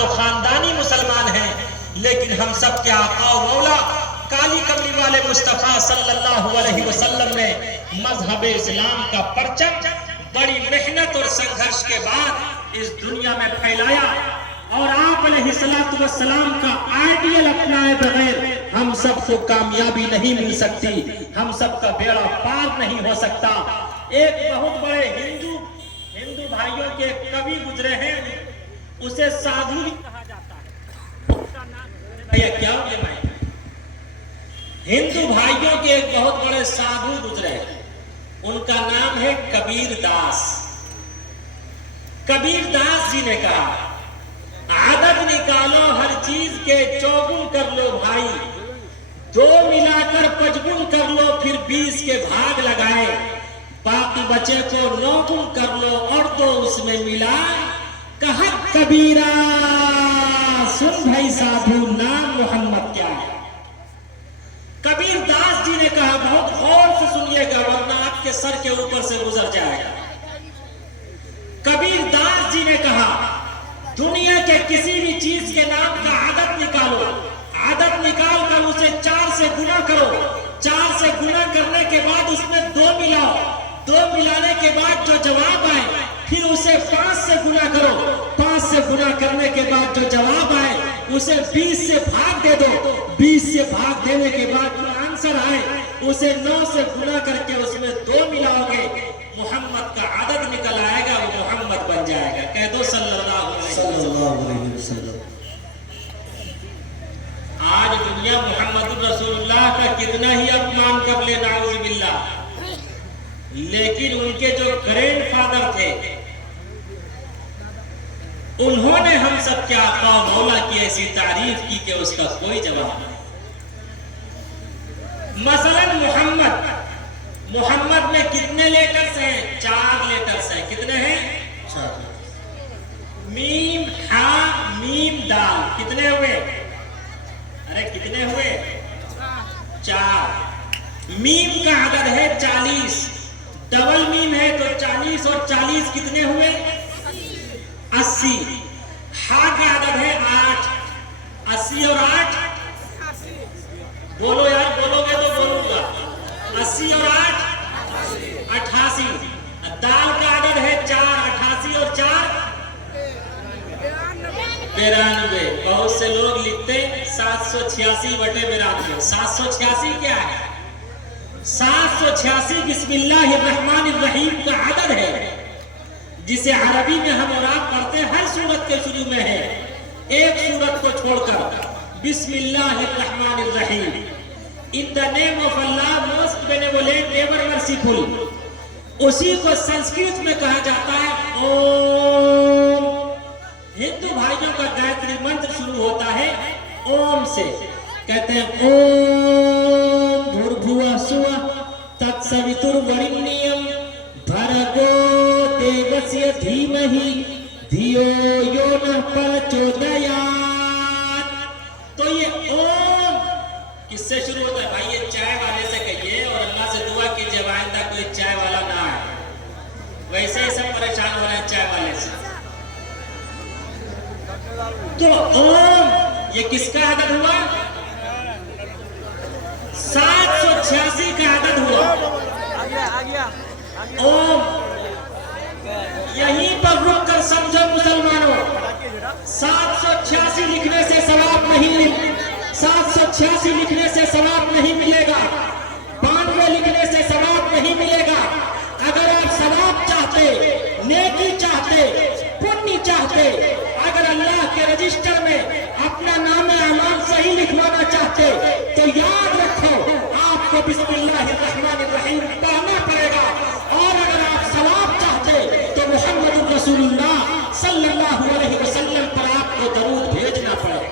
तो खानदानी मुसलमान हैं, लेकिन हम सब के आका व मौला काली कमली वाले मुस्तफा सल्लल्लाहु अलैहि वसल्लम ने मजहब इस्लाम का परचम बड़ी मेहनत और संघर्ष के बाद इस दुनिया में फैलाया। और आप अलैहिस्सलातु वस्सलाम का आइडियल अपनाए बगैर हम सबको कामयाबी नहीं मिल सकती, हम सबका बेड़ा पार नहीं हो सकता। एक बहुत बड़े हिंदू भाइयों के कवि गुजरे हैं, उसे साधु भी कहा जाता है। उसका नाम भैया क्या हो गया? हिंदू भाइयों के एक बहुत बड़े साधु गुजरे, उनका नाम है कबीर दास। कबीर दास जी ने कहा, आदत निकालो हर चीज के चौगुन कर लो भाई, 2 मिलाकर 55 कर लो फिर 20 के भाग लगाए, बाकी बचे को 9 गुण कर लो और 2 उसमें मिला। कहा कबीरा सुन भाई साधु नाम मोहम्मद क्या है। कबीर दास जी ने कहा, बहुत गौर से सुनिएगा वरना आपके सर के ऊपर से गुजर जाएगा। कबीर दास जी ने कहा, दुनिया के किसी भी चीज के नाम का आदत निकालो, आदत निकाल कर उसे 4 से गुना करो, 4 से गुना करने के बाद उसमें 2 मिलाओ, 2 मिलाने के बाद जो जवाब आए फिर उसे 5 से गुना करो, 5 से गुना करने के बाद जो जवाब आए उसे 20 से भाग दे दो, 20 से भाग देने के बाद जो आंसर आए उसे 9 से गुना करके उसमें 2 मिलाओगे, मोहम्मद का आदत निकल आएगा, वो मोहम्मद बन जाएगा। कह दो सल्लल्लाहु अलैहि वसल्लम। आज दुनिया मोहम्मद रसूलुल्लाह का कितना ही अपमान कर ले, नाउज़ बिल्लाह, लेकिन उनके जो ग्रैंडफादर थे उन्होंने हम सब के आका मौला की ऐसी तारीफ की कि उसका कोई जवाब नहीं। मसलन मोहम्मद में कितने लेटर्स हैं? 4 लेटर्स हैं। कितने हैं? 4। मीम हा मीम दाल कितने हुए? अरे कितने हुए? 4। मीम का आदद है 40, डबल मीम है तो 40 और 40 कितने हुए? 80। हा का आदद है 8, 80 और 8 बोलो यार, बोलोगे तो बोलूंगा। 80 और 8 88। दाल का आदद है 4, 88 और 4 92। बहुत से लोग लिखते 786/92। 786 क्या है? 786 बिस्मिल्लाहिर्रहमानिर्रहीम का आदद है, जिसे अरबी में हम और आप पढ़ते हैं, हर सूरत के शुरू में है, एक सूरत को छोड़कर बिस्मिल्लाहिर्रहमानिर्रहीम। In the name of Allah most benevolent ever merciful. उसी को संस्कृत में कहा जाता है ओम। हिंदू भाइयों का गायत्री मंत्र शुरू होता है ओम से, कहते हैं ओम भूर्भुवः स्वः तत्सवितुर्वरेण्यं भर्गो देवस्य धीमहि धियो यो नः प्रचोदयात्। तो ये ओम किससे शुरू होता है? भाई ये चाय वाले से कहिए और अल्लाह से दुआ कीजिए आइंदा कोई चाय वाला ना आए, वैसे ही सब परेशान हो रहे हैं चाय वाले से। तो ओम ये किसका आदत हुआ? 786 का आदत हुआ। आ गया। ओम यहीं पर रुक कर समझो मुसलमानों, 786 लिखने से सवाब नहीं, 786 लिखने से सवाब नहीं मिलेगा, 92 लिखने से सवाब नहीं मिलेगा। अगर आप सवाब चाहते, नेकी चाहते, पुण्य चाहते, अगर अल्लाह के रजिस्टर में अपना नाम अमाल सही लिखवाना चाहते तो याद रखो आपको बिस्मिल्लाहिर्रहमानिर्रहीम पढ़ना पड़ेगा। और अगर आप सवाब चाहते तो मोहम्मद रसूलुल्लाह सल्लल्लाहु अलैहि वसल्लम पर आपको दरूद भेजना पड़ेगा।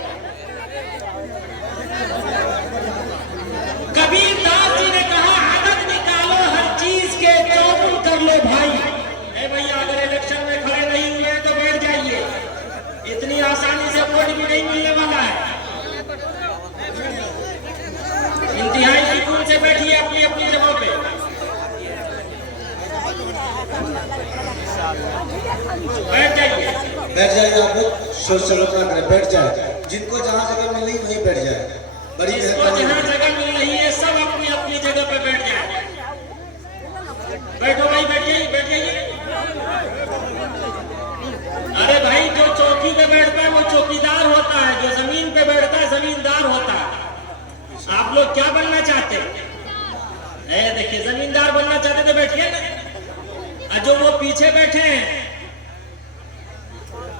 कबीर दास जी ने कहा, आदत निकालो हर चीज के चौगुन कर लो भाई। भैया अगर इलेक्शन में खड़े नहीं हुए तो बैठ जाइए, इतनी आसानी से वोट भी नहीं मिलने वाला है। इंतहाई सुकून से बैठिए अपनी अपनी जगह पे। बैठ जाइए। बैठ जाइए आप लोग, शोर शराबा ना करें, बैठ जाए। जिनको जहाँ जगह मिल रही वहीं बैठ जाए। बड़ी जिसको जहाँ जगह मिल रही है सब अपनी अपनी जगह पे बैठ जाए। बैठो भाई, बैठ जाइए, बैठ जाइए। अरे भाई, जो चौकी पे बैठता है वो चौकीदार होता है, जो जमीन पे बैठता है जमींदार होता है। आप लोग क्या बनना चाहते हैं? देखिए, जमींदार बनना चाहते तो बैठिए ना। जो वो पीछे बैठे हैं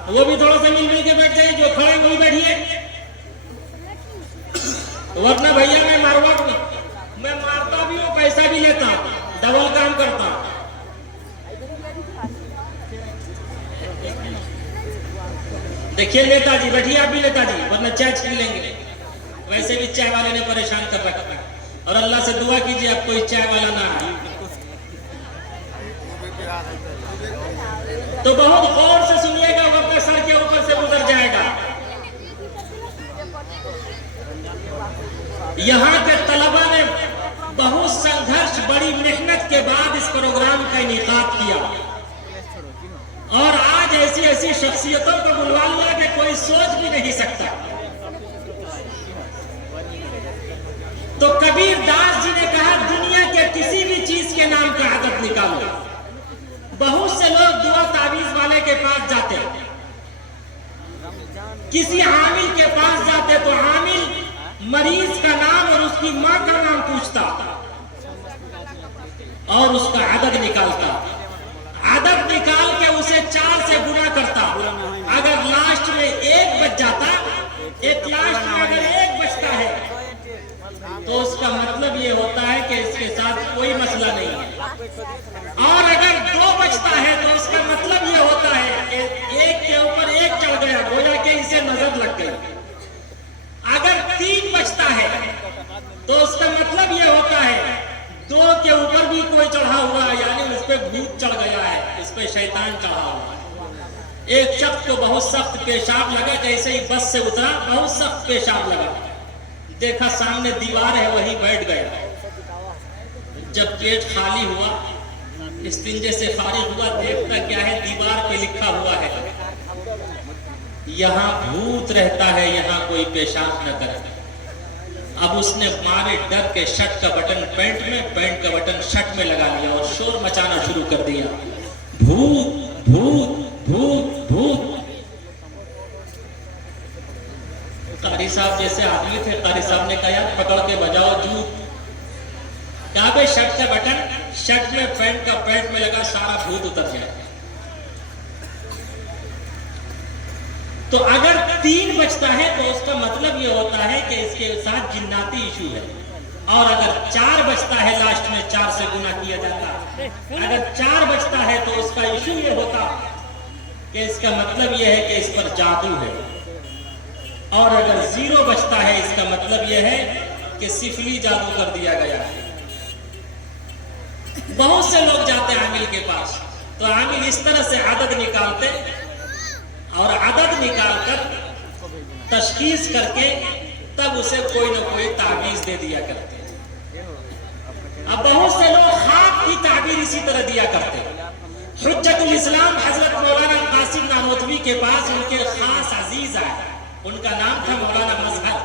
वो भी थोड़ा सा मिल के बैठ जाइए, जो खड़े वही बैठिए, वरना भैया मैं मारता भी हूँ, पैसा भी लेता, डबल काम करता। देखिए नेताजी, बैठिए आप भी नेताजी, वरना चाय छीन लेंगे। वैसे भी चाय वाले ने परेशान कर रखा है, और अल्लाह से दुआ कीजिए आप कोई चाय वाला ना आए। तो बहुत गौर से सुनिएगा, वरना सर के ऊपर से गुजर जाएगा। यहाँ के तलबा ने बहुत संघर्ष, बड़ी मेहनत के बाद इस प्रोग्राम का इनेकाद किया, और आज ऐसी ऐसी शख्सियतों को बुलवा लिया कि कोई सोच भी नहीं सकता। तो कबीर दास जी ने कहा, दुनिया के किसी भी चीज के नाम का आदत निकालो। बहुत से लोग दुआ तावीज वाले के पास जाते, किसी आमिल के पास जाते तो आमिल मरीज का नाम और उसकी मां का नाम पूछता और उसका आदत निकालता। आदत निकाल के उसे 4 से गुना करता। अगर लास्ट में 1 बच जाता, लास्ट में अगर 1 बचता है तो उसका मतलब ये होता है कि इसके साथ कोई मसला नहीं है, और अगर 2 बचता है तो उसका मतलब ये होता है कि 1 के ऊपर 1 चढ़ गया, गोया के इसे नजर लग गई। अगर 3 बचता है तो उसका मतलब ये होता है 2 के ऊपर भी कोई चढ़ा हुआ है, यानी उस पर भूत चढ़ गया है, इस पर शैतान चढ़ा हुआ है। एक शख्स को बहुत सख्त पेशाब लगा, जैसे ही बस से उतरा बहुत सख्त पेशाब लगा, देखा सामने दीवार है, वहीं बैठ गया। जब पेट खाली हुआ, इस्तिंजे से फारिग हुआ, देखता क्या है, दीवार पे लिखा हुआ है, यहाँ भूत रहता है, यहाँ कोई पेशाब न करे। अब उसने मारे डर के शर्ट का बटन पैंट में, पैंट का बटन शर्ट में लगा लिया और शोर मचाना शुरू कर दिया, भूत भूत भूत भूत। कारी साहब जैसे आदमी थे, कारी साहब ने कहा, यार पकड़ के बजाओ जूत। क्या भाई, शर्ट का बटन शर्ट में, पैंट का पैंट में लगा, सारा भूत उतर जाए। तो अगर 3 बचता है तो उसका मतलब ये होता है कि इसके साथ जिन्नाती इशू है, और अगर 4 बचता है, लास्ट में 4 से गुना किया जाता। अगर 4 बचता है तो उसका इशू ये होता कि इसका मतलब ये है कि इस पर जादू है, और अगर 0 बचता है इसका मतलब यह है कि सिफली जादू कर दिया गया है। बहुत से लोग जाते हैं आमिल के पास, तो आमिल इस तरह से आदत निकालते, और आदत निकालकर तशखीस करके तब उसे कोई ना कोई ताबीज दे दिया करते। अब बहुत से लोग खाक की ताबीर इसी तरह दिया करते। हुज्जतुल इस्लाम हजरत मौलाना कासिम नानोतवी के पास उनके खास अजीज आए, उनका नाम था मौलाना मजहर।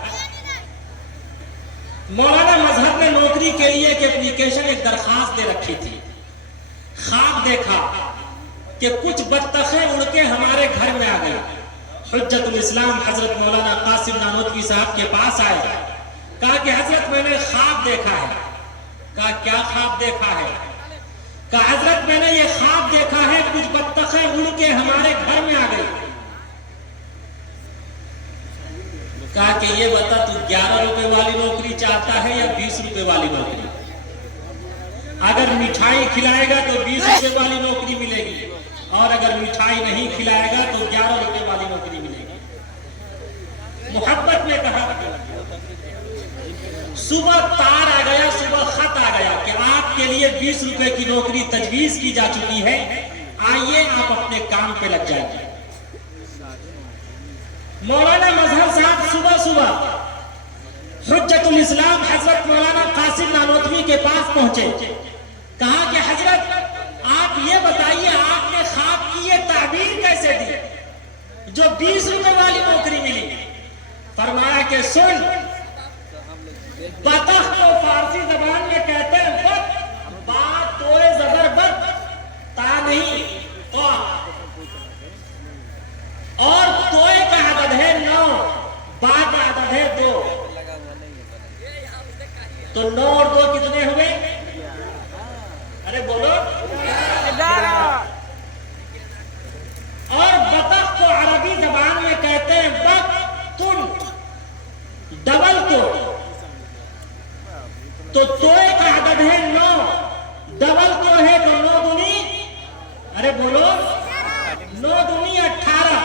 मौलाना मजहर ने नौकरी के लिए एक एप्लीकेशन, एक दरखास्त दे रखी थी। ख्वाब देखा कि कुछ बत्तखें उड़ के हमारे घर में आ गई। हुज्जतुल इस्लाम हजरत मौलाना कासिम नानोतवी साहब के पास आए, कहा कि हजरत मैंने ख्वाब देखा है। कहा क्या ख्वाब देखा है? कहा हजरत मैंने ये ख्वाब देखा है, कुछ बत्तखें उड़ के हमारे घर में आ गई। कहा कि ये बता, तू 11 रुपए वाली नौकरी चाहता है या 20 रुपए वाली नौकरी? अगर मिठाई खिलाएगा तो 20 रुपए वाली नौकरी मिलेगी, और अगर मिठाई नहीं खिलाएगा तो 11 रुपए वाली नौकरी मिलेगी। मोहब्बत में कहा, सुबह तार आ गया, सुबह खत आ गया कि आपके लिए 20 रुपए की नौकरी तजवीज की जा चुकी है, आइए आप अपने काम पे लग जाइए। मौलाना मजहर साहब सुबह सुबह हुज्जतुल इस्लाम हजरत मौलाना कासिम नानोतवी के पास पहुंचे। कहा कि हजरत आप ये बताइए, आपने ख्वाब की ये ताबीर कैसे दी? जो 20 रुपए वाली नौकरी मिली। फरमाया कि सुन, बतख को फारसी जबान में कहते हैं बत, बात तोए जबर बत, ता नहीं और तोए का आदद है 9, बा का आदद है 2, तो 9 और 2 कितने हुए? अरे बोलो। 11। और बतख को अरबी जबान में कहते हैं बत तुन, डबल तो तोए का आदद है 9, डबल तो है तो 9 दूनी, अरे बोलो 9 दूनी 18।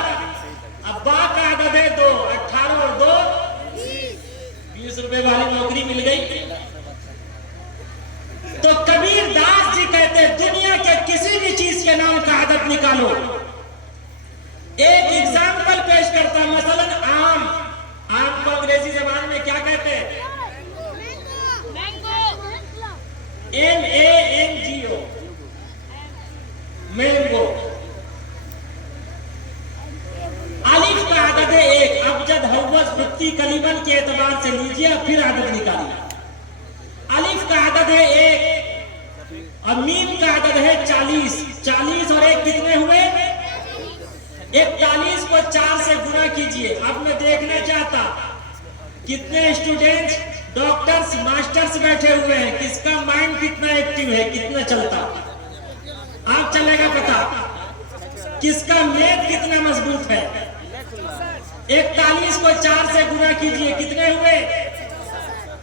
अब बा का आदद है 2, 18 और 2 20 रुपए वाली नौकरी मिल गई। तो कबीर दास जी कहते हैं दुनिया के किसी भी चीज के नाम का आदत निकालो। एक एग्जाम्पल पेश करता हूं, मसलन आम को अंग्रेजी जबान में क्या कहते हैं? MANGO, mango. अलिफ का आदद है 1, अबजद हव्वस वृत्ति कलीबन के एतबार से लीजिए, फिर आदत निकालिए। अलिफ का आदद है 1 और मीम का आदद है 40। 40 और 1 कितने हुए? 41 को 4 से गुना कीजिए। अब मैं देखना चाहता कितने स्टूडेंट्स, डॉक्टर्स, मास्टर्स बैठे हुए हैं, किसका माइंड कितना एक्टिव है, कितना चलता, आप चलेगा पता। किसका मैथ कितना मजबूत है। 41 को 4 से गुना कीजिए, कितने हुए?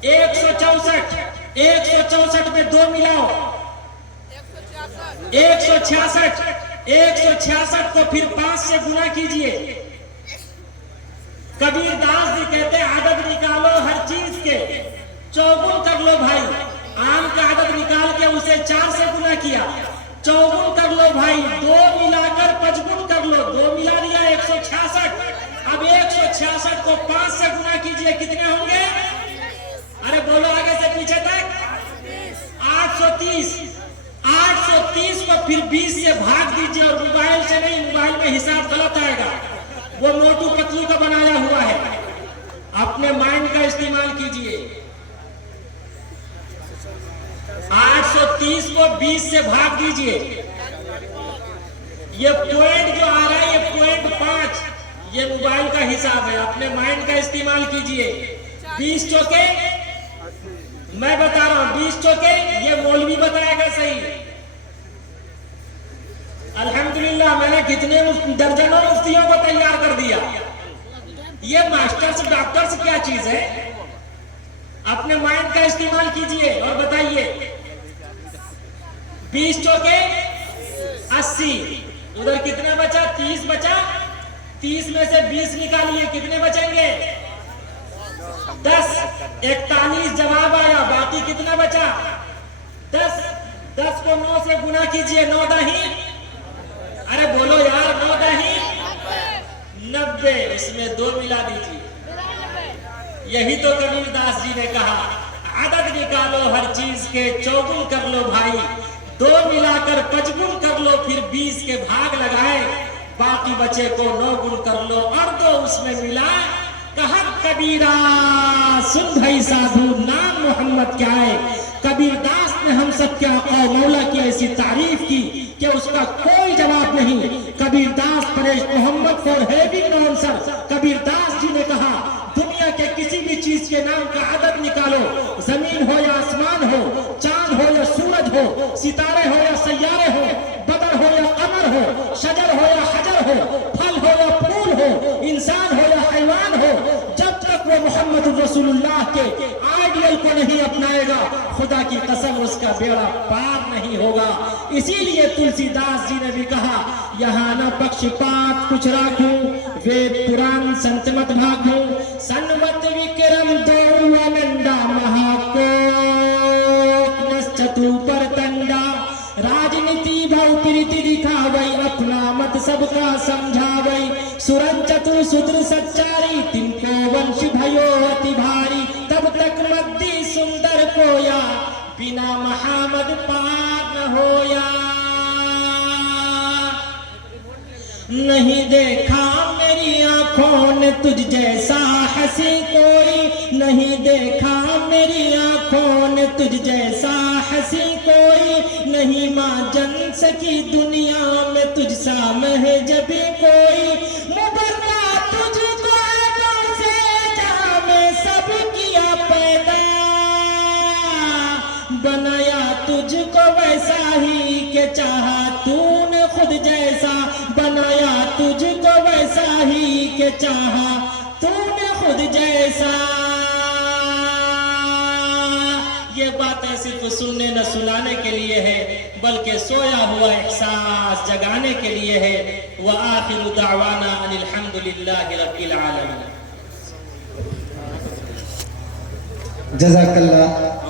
164। 164 में 2 मिलाओ, 166। 166 को फिर 5 से गुना कीजिए। कबीर दास जी कहते हैं आदत निकालो हर चीज के, चौगुन कर लो भाई। आम का आदत निकाल के उसे 4 से गुना किया, चौगुन कर लो भाई। 2 मिलाकर 55 कर लो, 2 मिला लिया 166। अब 166 को 5 से गुना कीजिए, कितने होंगे? अरे बोलो आगे से पीछे तक। 830। 830 को फिर 20 से भाग दीजिए, और मोबाइल से नहीं, मोबाइल में हिसाब गलत आएगा, वो मोटू पतलू का बनाया हुआ है। अपने माइंड का इस्तेमाल कीजिए। 830 को 20 से भाग दीजिए। ये पॉइंट जो आ रहा है, ये पॉइंट 5, ये मोबाइल का हिसाब है। अपने माइंड का इस्तेमाल कीजिए। 20 चौके, मैं बता रहा हूं 20 चौके, ये मौलवी बताएगा सही। अल्हम्दुलिल्लाह मैंने कितने दर्जनों मुफ्तियों को तैयार कर दिया। ये मास्टर्स डॉक्टर्स क्या चीज है? अपने माइंड का इस्तेमाल कीजिए और बताइए। 20 चौके 80, उधर कितना बचा? 30 बचा। 30 में से 20 निकालिए, कितने बचेंगे? 10। 41 जवाब आया, बाकी कितना बचा? 10। 10 को 9 से गुना कीजिए, 9 दही, अरे बोलो यार, 9 दही 90, इसमें 2 मिला दीजिए। यही तो कबीर दास जी ने कहा आदत निकालो हर चीज के, चौगुन कर लो भाई। 2 मिलाकर 55 कर लो, फिर 20 के भाग लगाए, बाकी बचे को 9 गुण कर लो और 2 उसमें मिला। कहा कबीरा सुन भाई साधु, नाम मोहम्मद क्या है। कबीर दास ने हम सब क्या मौला की ऐसी तारीफ की कि उसका कोई जवाब नहीं। Kabir Das Paresh Mohammed for having no answer. Kabir Das ji ने कहा दुनिया के किसी भी चीज के नाम का आदत निकालो, जमीन हो या आसमान हो, चांद हो या सूरज हो, सितारे हो या सैयारे हो, बदर हो या कमर हो, शजर हो या हजर हो, फल हो या फूल हो, इंसान हो या हैवान हो, जब तक वो मोहम्मद रसूलुल्लाह के आइडियल को नहीं अपनाएगा, खुदा की कसम उसका बेड़ा पार नहीं होगा। इसीलिए तुलसीदास जी ने भी कहा यहाँ न पक्षपात कुछ राखूं, वेद पुराण संत मत भाखूं, सन्मत विक्रम दौड़ नंदा महाको पर तंडा। राजनीति भाव प्रीति दिखावई, अपना मत सबका समझावई, सुरन चतुर सुद्र सच्चारी, तिनको वंश भयो अति भारी। तब तक मद्दी सुंदर कोया, बिना महामद पार न होया। नहीं देखा मेरी आंखों ने तुझ जैसा हंसी कोई नहीं देखा, मेरी आंखों ने तुझ जैसा हंसी कोई नहीं, माँ जन सकी दुनिया में तुझ सा महजबी कोई, मुबर्रा तुझको ऐबों से जामे सब किया पैदा, बनाया तुझको वैसा ही के चाहा तूने खुद जैसा, बनाया तुझको वैसा ही के चाहा तूने खुद जैसा। ये बातें सिर्फ सुनने न सुनाने के लिए है, बल्कि सोया हुआ एहसास जगाने के लिए है। व आखिरु दावाना अनिल हम्दुलिल्लाहि रब्बिल आलमीन। जज़ाकल्लाह।